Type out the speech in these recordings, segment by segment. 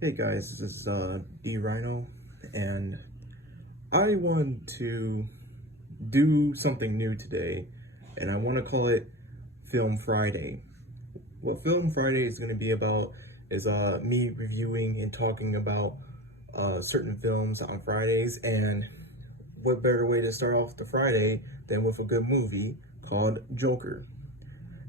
Hey guys, this is D Rhino, and I want to do something new today, and I want to call it Film Friday. What Film Friday is going to be about is me reviewing and talking about certain films on Fridays, and what better way to start off the Friday than with a good movie called Joker.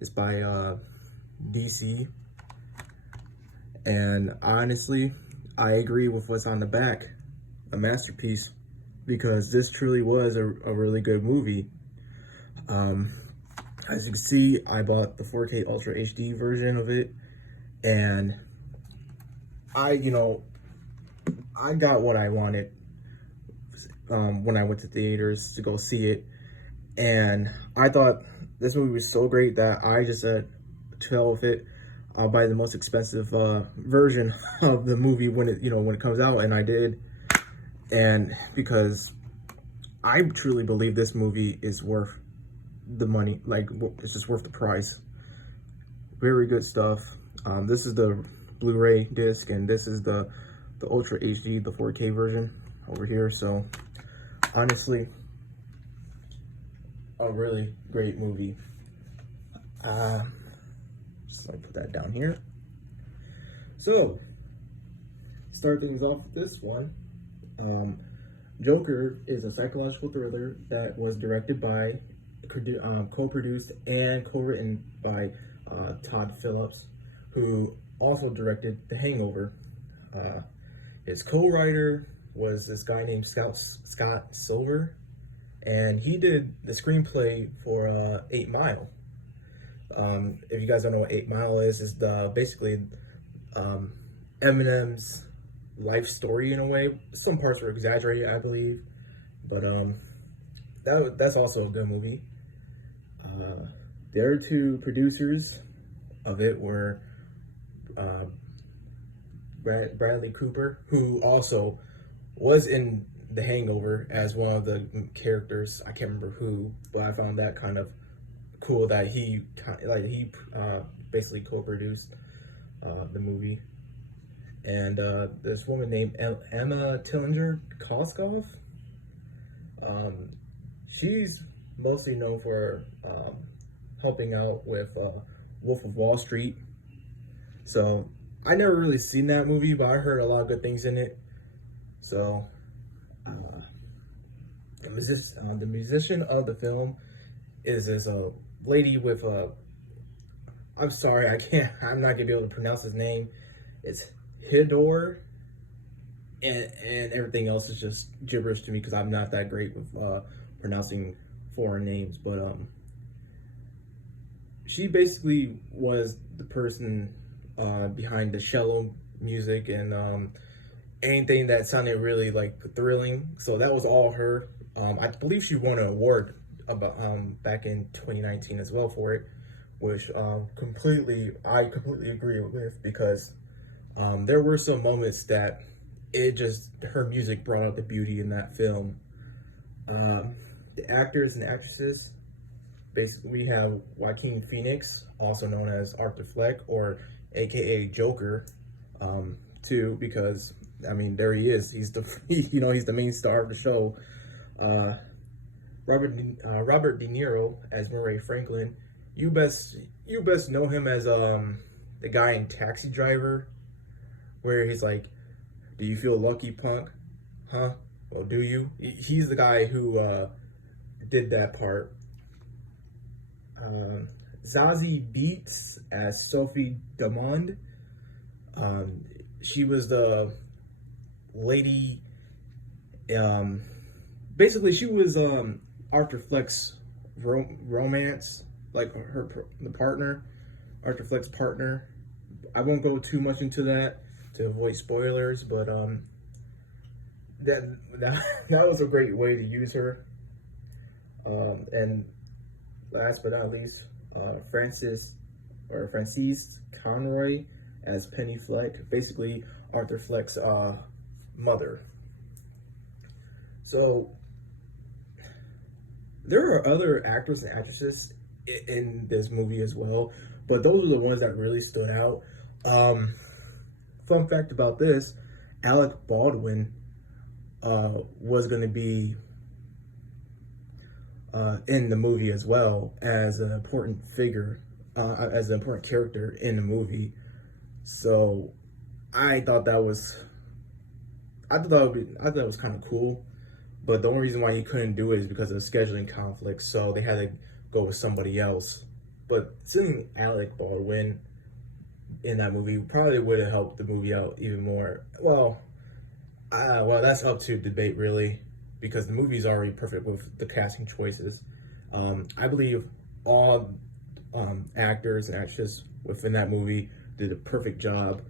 It's by DC, and honestly, I agree with what's on the back. A masterpiece, because this truly was a really good movie. Um, as you can see, I bought the 4K Ultra HD version of it, and I, you know, I got what I wanted when I went to theaters to go see it, and I thought this movie was so great that I just said, to hell with it. I'll buy the most expensive version of the movie when it comes out, and I did. And because I truly believe this movie is worth the money, like it's just worth the price. Very good stuff. This is the Blu-ray disc, and this is the Ultra HD, the 4K version over here. So honestly, a really great movie. Just let me put that down here. So start things off with this one. Joker is a psychological thriller that was directed by, co-produced, and co-written by Todd Phillips, who also directed The Hangover. His co-writer was this guy named Scott Silver, and he did the screenplay for 8 Mile. If you guys don't know what 8 Mile is basically Eminem's life story in a way. Some parts were exaggerated, I believe, but that's also a good movie. The other two producers of it were Bradley Cooper, who also was in The Hangover as one of the characters. I can't remember who, but I found that kind of cool that he basically co-produced the movie. And this woman named Emma Tillinger Koskov, she's mostly known for helping out with Wolf of Wall Street. So I never really seen that movie, but I heard a lot of good things in it. So the musician of the film is this lady with I'm sorry, I'm not gonna be able to pronounce his name. It's Hidor, and everything else is just gibberish to me because I'm not that great with pronouncing foreign names. But she basically was the person behind the cello music and anything that sounded really like thrilling. So that was all her. I believe she won an award about back in 2019 as well for it, which I completely agree with, because there were some moments that her music brought out the beauty in that film. The actors and actresses, basically we have Joaquin Phoenix, also known as Arthur Fleck, or AKA Joker, too, because I mean, there he is. He's the main star of the show. Robert De Niro as Murray Franklin. You best know him as the guy in Taxi Driver, where he's like, "Do you feel lucky, punk? Huh? Well, do you?" He's the guy who did that part. Zazie Beetz as Sophie Damond. She was the lady. Basically, she was Arthur Fleck's romance, like the partner, Arthur Fleck's partner. I won't go too much into that to avoid spoilers, but that was a great way to use her. And last but not least, Frances Conroy as Penny Fleck, basically Arthur Fleck's mother. So there are other actors and actresses in this movie as well, but those are the ones that really stood out. fun fact about this, Alec Baldwin was going to be in the movie as well as an important figure, as an important character in the movie. So I thought that was, I thought that was kind of cool. But the only reason why he couldn't do it is because of scheduling conflicts. So they had to go with somebody else. But seeing Alec Baldwin in that movie probably would have helped the movie out even more. Well, that's up to debate really, because the movie's already perfect with the casting choices. I believe all actors and actresses within that movie did a perfect job.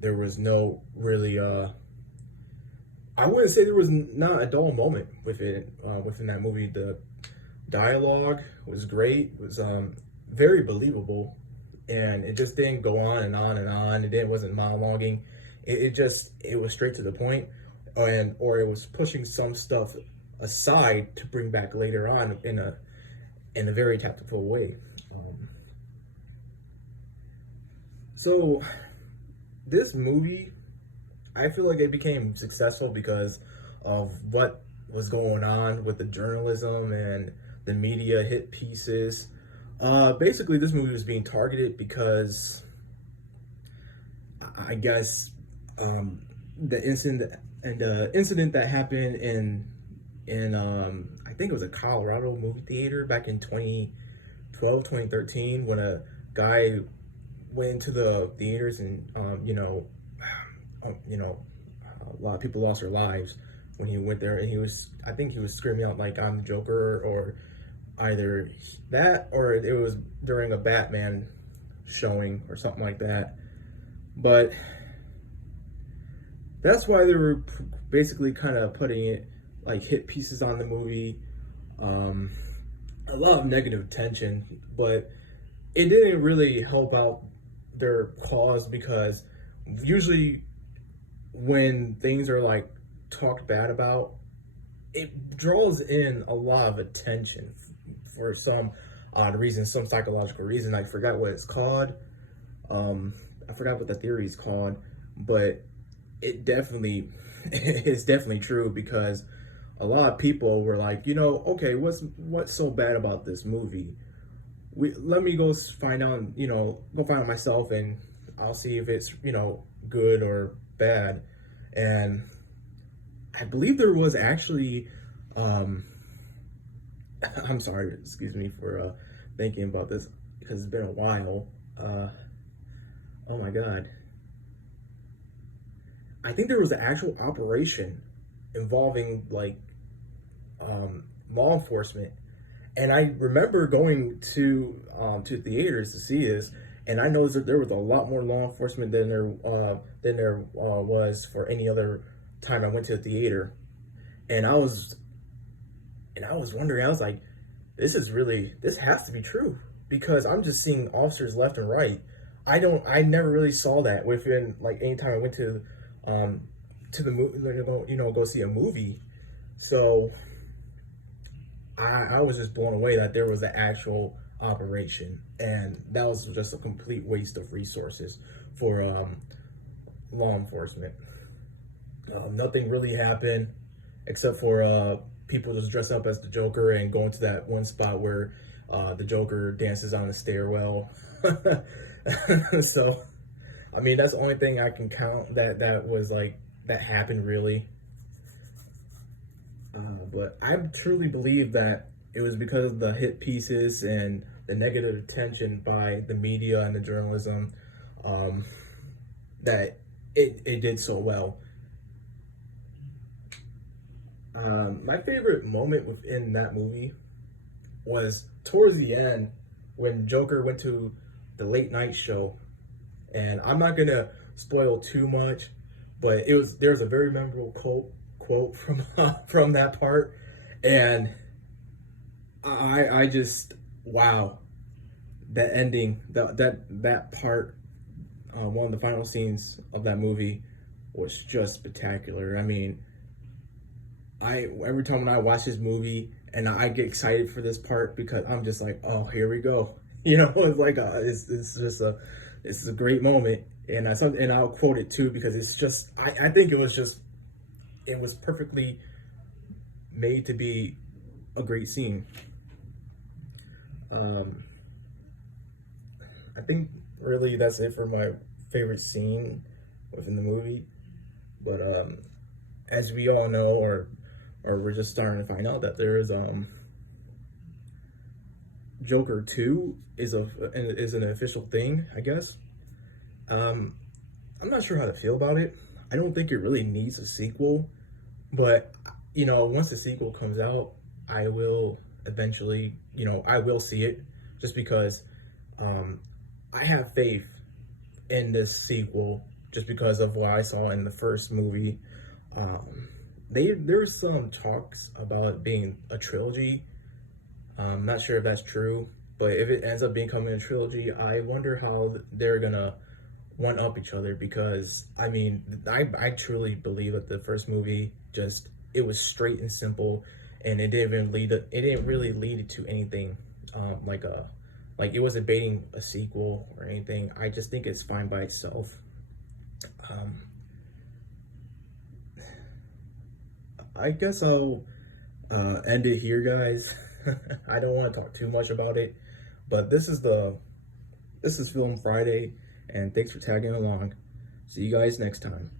There was no really, I wouldn't say there was not a dull moment within that movie. The dialogue was great. It was very believable, and it just didn't go on and on and on. It wasn't monologuing. It was straight to the point, or it was pushing some stuff aside to bring back later on in a very tactful way. So this movie, I feel like it became successful because of what was going on with the journalism and the media hit pieces. Basically, this movie was being targeted because I guess the incident that happened in I think it was a Colorado movie theater back in 2012, 2013, when a guy went into the theaters and a lot of people lost their lives when he went there, and I think he was screaming out like, "I'm the Joker," or either that or it was during a Batman showing or something like that. But that's why they were basically kind of putting it like hit pieces on the movie. A lot of negative attention, but it didn't really help out their cause, because usually when things are like talked bad about, it draws in a lot of attention for some odd reason, some psychological reason. I forgot what it's called. I forgot what the theory is called, but it definitely it's definitely true, because a lot of people were like, okay, what's so bad about this movie? Let me go find out, go find out myself, and I'll see if it's, good or bad. And I believe there was actually, I'm sorry, excuse me for thinking about this, because it's been a while. Oh my God. I think there was an actual operation involving like law enforcement, and I remember going to theaters to see this, and I noticed that there was a lot more law enforcement than there was for any other time I went to the theater, and I was wondering, I was like, this has to be true, because I'm just seeing officers left and right. I never really saw that within like any time I went to the movie, go see a movie. So I was just blown away that there was an actual operation, and that was just a complete waste of resources for law enforcement. Nothing really happened except for people just dress up as the Joker and go into that one spot where the Joker dances on the stairwell. So, I mean, that's the only thing I can count that was like, that happened really. But I truly believe that it was because of the hit pieces and the negative attention by the media and the journalism that it did so well. My favorite moment within that movie was towards the end when Joker went to the late night show, and I'm not gonna spoil too much, but there's a very memorable quote from that part, and I just, wow, that ending, that part, one of the final scenes of that movie was just spectacular. I mean, every time when I watch this movie and I get excited for this part, because I'm just like, oh, here we go. It's like this is a great moment. And I'll quote it too because it's just I think it was perfectly made to be a great scene. I think really that's it for my favorite scene within the movie. But as we all know, or we're just starting to find out that there is Joker 2 is an official thing, I guess. I'm not sure how to feel about it. I don't think it really needs a sequel, but once the sequel comes out, I will eventually, I will see it just because I have faith in this sequel just because of what I saw in the first movie. There's some talks about it being a trilogy. I'm not sure if that's true, but if it ends up becoming a trilogy, I wonder how they're gonna one up each other because I truly believe that the first movie it was straight and simple, and it didn't really lead to anything like it wasn't baiting a sequel or anything. I just think it's fine by itself. I guess I'll end it here, guys. I don't want to talk too much about it, but this is Film Friday, and thanks for tagging along. See you guys next time.